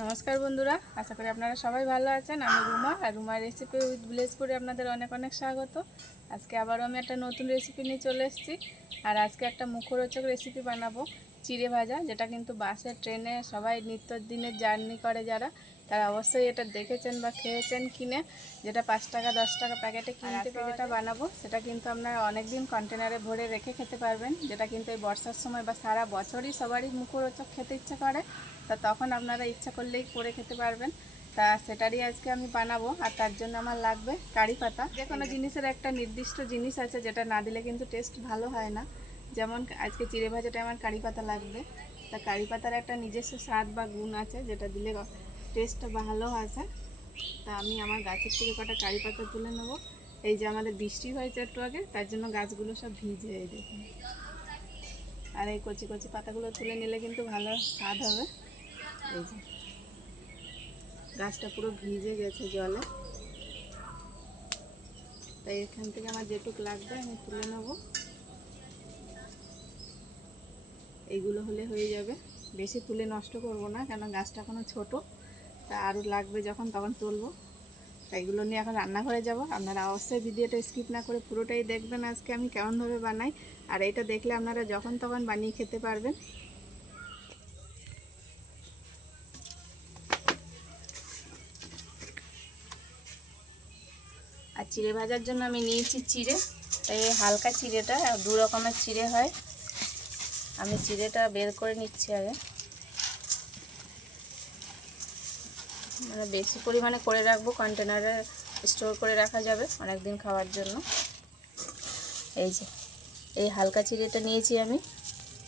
নমস্কার বন্ধুরা আশা করি আপনারা সবাই ভালো আছেন। আমি রুমা আর রুমার রেসিপি উইথ ভিলেজপুরে আপনাদের অনেক অনেক স্বাগত। আজকে আবারও আমি একটা নতুন রেসিপি নিয়ে চলে এসেছি আর আজকে একটা মুখরোচক রেসিপি বানাবো চিড়ে ভাজা যেটা কিন্তু বাসে ট্রেনে সবাই নিত্য দিনের জার্নি করে যারা। তারা অবশ্যই এটা দেখেছেন বা খেয়েছেন কিনে যেটা পাঁচ টাকা দশ টাকা প্যাকেটে কিনতে যেটা বানাবো সেটা কিন্তু আপনারা অনেক দিন কন্টেনারে ভরে রেখে খেতে পারবেন। যেটা কিন্তু এই বর্ষার সময় বা সারা বছরই সবারই মুখরোচক খেতে ইচ্ছে করে। তা তখন আপনারা ইচ্ছা করলেই করে খেতে পারবেন। তা সেটারই আজকে আমি বানাবো, আর তার জন্য আমার লাগবে কারি পাতা। যে কোনো জিনিসের একটা নির্দিষ্ট জিনিস আছে, যেটা না দিলে কিন্তু টেস্ট ভালো হয় না। যেমন আজকে চিড়ে ভাজাটা আমার কারি পাতা লাগবে। তা কারি পাতার একটা নিজস্ব স্বাদ বা গুণ আছে, যেটা দিলে টেস্টটা ভালো আসে তা আমি আমার গাছের থেকে কটা কারি পাতা তুলে নেব। এই যে আমাদের বৃষ্টি হয়েছে একটু আগে, তার জন্য গাছগুলো সব ভিজে দেখুন। আর এই কচি কচি পাতাগুলো তুলে নিলে কিন্তু ভালো স্বাদ হবে। এই যে। গাছটা পুরো ভিজে গেছে জলে। তাই এখান থেকে আমার যেটুক লাগবে আমি তুলে নেব। এইগুলো হলে হয়ে যাবে। বেশি তুলে নষ্ট করব না, কেন গাছটা এখনও ছোট। তা আরও লাগবে যখন তখন তুলবো। তাই এগুলো নিয়ে এখন রান্নাঘরে যাব। আপনারা অবশ্যই ভিডিওটা স্কিপ না করে পুরোটাই দেখবেন আজকে আমি কেমনভাবে বানাই। আর এটা দেখলে আপনারা যখন তখন বানিয়ে খেতে পারবেন। চিড়ে ভাজার জন্য আমি নিয়েছি চিড়ে। এই হালকা চিড়েটা, দু রকমের চিড়ে হয়। আমি চিড়েটা বের করে নিচ্ছি আগে। মানে বেশি পরিমাণে করে রাখব, কন্টেনারে স্টোর করে রাখা যাবে অনেক দিন খাওয়ার জন্য। এই যে, এই হালকা চিড়েটা নিয়েছি আমি।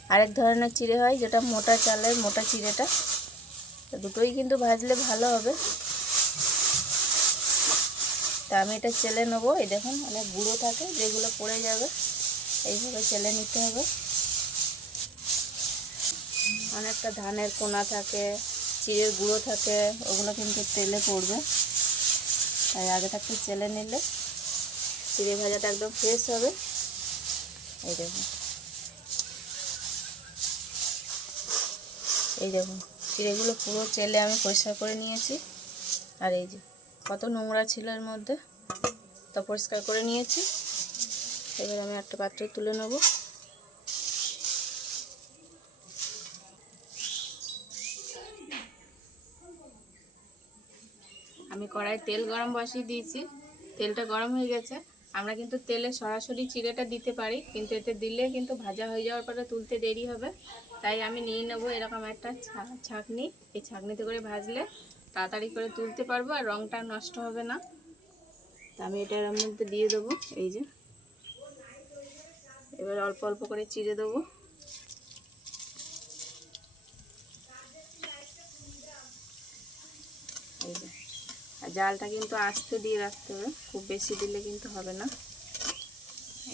আরেক ধরনের চিড়ে হয় যেটা মোটা চালের মোটা চিড়েটা। দুটোই কিন্তু ভাজলে ভালো হবে। তা আমি এটা চেলে নেব। এই দেখুন, অনেক গুঁড়ো থাকে, যেগুলো পড়ে যাবে, এইভাবে চেলে নিতে হবে। অনেকটা ধানের কোনা থাকে, চিড়ের গুঁড়ো থাকে, ওগুলো কিন্তু তেলে পড়বে। তাই আগে থাকতে চেলে নিলে, চিড়ে ভাজাটা একদম ফ্রেশ হবে। এই দেখুন। এই দেখুন, চিড়েগুলো পুরো চেলে আমি পরিষ্কার করে নিয়েছি। আর এই যে, কত নোংরা ছিল এর মধ্যে। তা পরিষ্কার করে নিয়েছি। এবার আমি একটা পাত্রে তুলে নেব। আমি কড়াই তেল গরম বসিয়ে দিয়েছি। তেলটা গরম হয়ে গেছে। আমরা কিন্তু তেলে সরাসরি চিড়েটা দিতে পারি, কিন্তু এতে দিলে কিন্তু ভাজা হয়ে যাওয়ার পরে তুলতে দেরি হবে। তাই আমি নিয়ে নেব এরকম একটা ছাঁকনি। এই ছাঁকনিতে করে ভাজলে তাড়াতাড়ি করে তুলতে পারব আর রঙটা নষ্ট হবে না। তা আমি এটার মধ্যে দিয়ে দেবো, এই যে। এবার অল্প অল্প করে চিড়ে দেবো। এই যে। আর জালটা কিন্তু আস্তে দিয়ে রাখতে হবে, খুব বেশি দিলে কিন্তু হবে না।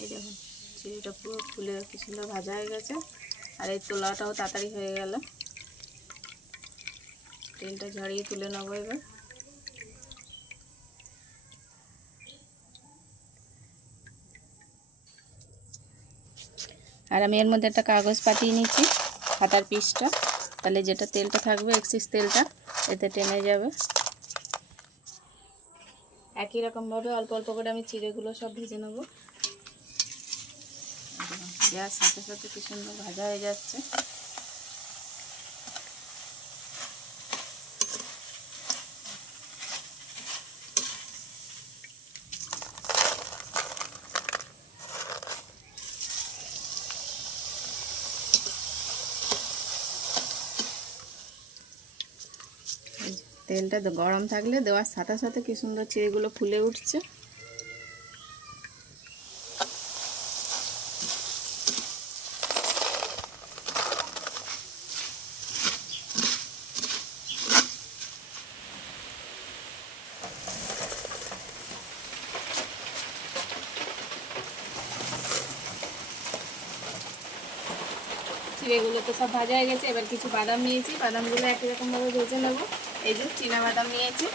এই দেখুন, চিড়িটা পুরো ফুলে কি সুন্দর ভাজা হয়ে গেছে। আর এই তোলাটাও তাড়াতাড়ি হয়ে গেল। তেলটা ঝরিয়ে তুলে নেব এবার। আর আমি এর মধ্যে একটা কাগজ পাতিয়ে নিচ্ছি খাতার পিসটা। তাহলে যেটা তেলটা থাকবে এক্সিস তেলটা, এতে টেনে যাবে। একই রকমভাবে অল্প অল্প করে আমি চিড়েগুলো সব ভেজে নেব। গ্যাস সাথে সাথে কি সুন্দর ভাজা হয়ে যাচ্ছে। তেলটা গরম থাকলে দেওয়ার সাথে সাথে কি সুন্দর চিড়েগুলো ফুলে উঠছে। কিন্তু এগুলো তো সব ভাজা হয়ে গেছে। এবার কিছু বাদাম নিয়েছি। বাদামগুলো একই রকমভাবে ভেজে নেব। এই যে চীনা বাদাম নিয়েছি।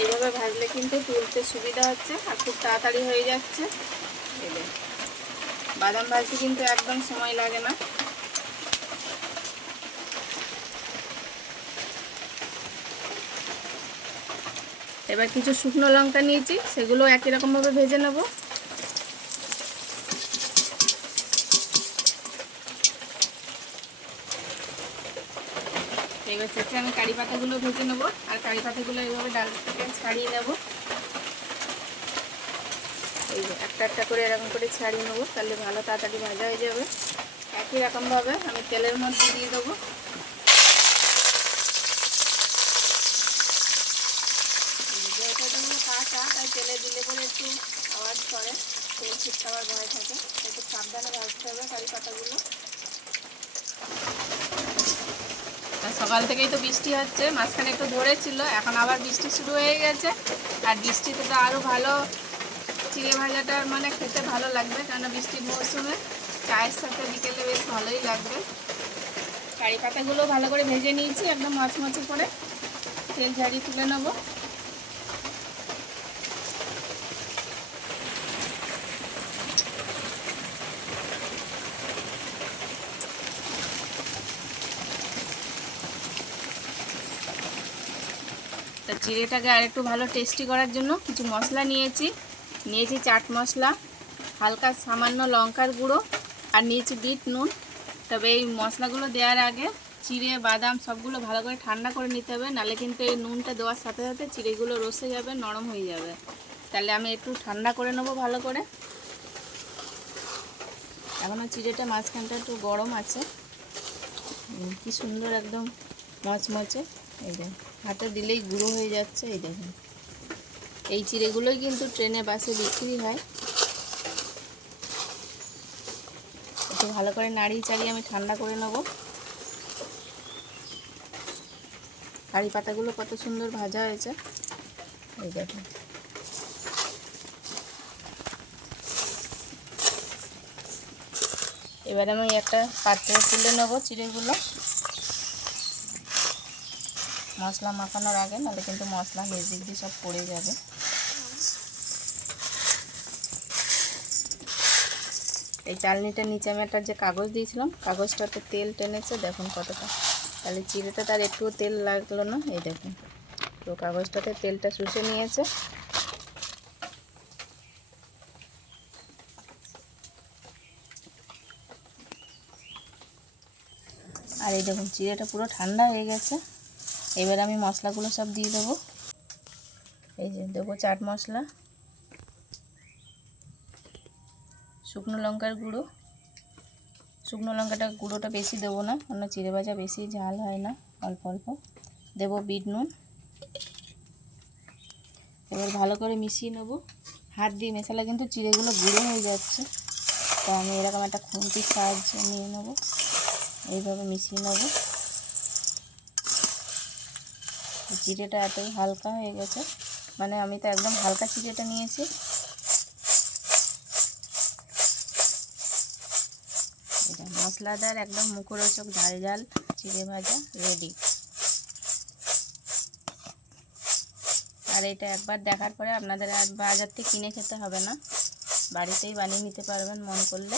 এইভাবে ভাজলে কিন্তু তুলতে সুবিধা হচ্ছে আর খুব তাড়াতাড়ি হয়ে যাচ্ছে। এদের বাদাম ভাজতে কিন্তু একদম সময় লাগে না। এবার কিছু শুকনো লঙ্কা নিয়েছি। সেগুলো একই রকমভাবে ভেজে নেব। শেষে আমি কারি পাতাগুলো ভেজে নেব, আর কারি পাতাগুলো এইভাবে ডাল থেকে ছাড়িয়ে নেব। এই যে একটা একটা করে এরকম করে ছাড়িয়ে নেব, তাহলে ভালো তাড়াতাড়ি ভাজা হয়ে যাবে। একই রকমভাবে আমি তেলের মধ্যে দিয়ে দেবো। তাই তেলে দিলে পরে একটু আওয়াজ করে, তেল আবার ভয় থাকে একটু সাবধানে ভাজতে হবে কারি পাতাগুলো আর সকাল থেকেই তো বৃষ্টি হচ্ছে, মাঝখানে একটু ধরেছিল এখন আবার বৃষ্টি শুরু হয়ে গেছে। আর বৃষ্টিতে তো আরও ভালো চিড়ে ভাজাটা মানে খেতে ভালো লাগবে কেন বৃষ্টির মৌসুমে চায়ের সাথে বিকেলে বেশ ভালোই লাগবে। কারি পাতাগুলো ভালো করে ভেজে নিয়েছি, একদম মচমচে করে। তেল ঝাড়িয়ে তুলে নেব। চিড়েটাকে আর একটু ভালো টেস্টি করার জন্য কিছু মশলা নিয়েছি। নিয়েছি চাট মশলা, হালকা সামান্য লঙ্কার গুঁড়ো আর নিয়েছি বিট নুন। তবে এই মশলাগুলো দেওয়ার আগে চিড়ে, বাদাম সবগুলো ভালো করে ঠান্ডা করে নিতে হবে নাহলে কিন্তু এই নুনটা দেওয়ার সাথে সাথে চিড়েগুলো রসে যাবে, নরম হয়ে যাবে। তাহলে আমি একটু ঠান্ডা করে নেব ভালো করে। এখনও চিড়েটা মাঝখানটা একটু গরম আছে। কি সুন্দর একদম মচমচে। এই দেখুন হাতে দিলেই গুঁড়ো হয়ে যাচ্ছে, এই দেখুন। এই চিড়েগুলোই কিন্তু ট্রেনে, বাসে বিক্রি হয়। একটু ভালো করে নাড়িয়ে চাড়িয়ে আমি ঠান্ডা করে নেব। কারি পাতাগুলো কত সুন্দর ভাজা হয়েছে। এই দেখুন। এবার আমি একটা পাত্রে তুলে নেব চিড়েগুলো। মশলা মাখানোর আগে, নাহলে কিন্তু মশলা মেজিক দিয়ে সব পড়ে যাবে। এই চালনিটার নিচে আমি একটা যে কাগজ দিয়েছিলাম, কাগজটাতে তেল টেনেছে, দেখুন কতটা। তাহলে চিড়েটা তার একটুও তেল লাগল না, এই দেখুন। তো কাগজটাতে তেলটা শুষে নিয়েছে। আর এই দেখুন, চিড়েটা পুরো ঠান্ডা হয়ে গেছে। এবার আমি মশলাগুলো সব দিয়ে দেবো। এই যে দেবো চাট মশলা, শুকনো লঙ্কার গুঁড়ো। শুকনো লঙ্কাটা গুঁড়োটা বেশি দেবো না, অন্য চিড়ে ভাজা বেশি ঝাল হয় না, অল্প অল্প। দেবো বিট নুন। এবার ভালো করে মিশিয়ে নেব। হাত দিয়ে মেশালে কিন্তু চিড়েগুলো গুঁড়ো হয়ে যাচ্ছে। তো আমি এরকম একটা খুন্তির সাহায্যে নিয়ে নেব। এইভাবে মিশিয়ে নেব। চিড়েটা এতই হালকা হয়ে গেছে। মানে আমি তো একদম হালকা চিড়েটা নিয়েছি। এটা মশলাদার একদম মুখরোচক ঝাল ঝাল চিড়ে ভাজা রেডি আর এটা একবার দেখার পরে আপনাদের আর বাজার থেকে কিনে খেতে হবে না। বাড়িতেই বানিয়ে নিতে পারবেন মন করলে।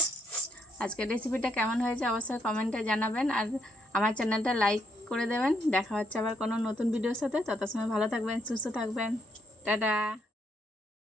আজকের রেসিপিটা কেমন হয়েছে অবশ্যই কমেন্টে জানাবেন। আর আমার চ্যানেলটা লাইক করে দেবেন। দেখা হচ্ছে আবার কোনো নতুন ভিডিওর সাথে। তত সময় ভালো থাকবেন, সুস্থ থাকবেন। টাটা।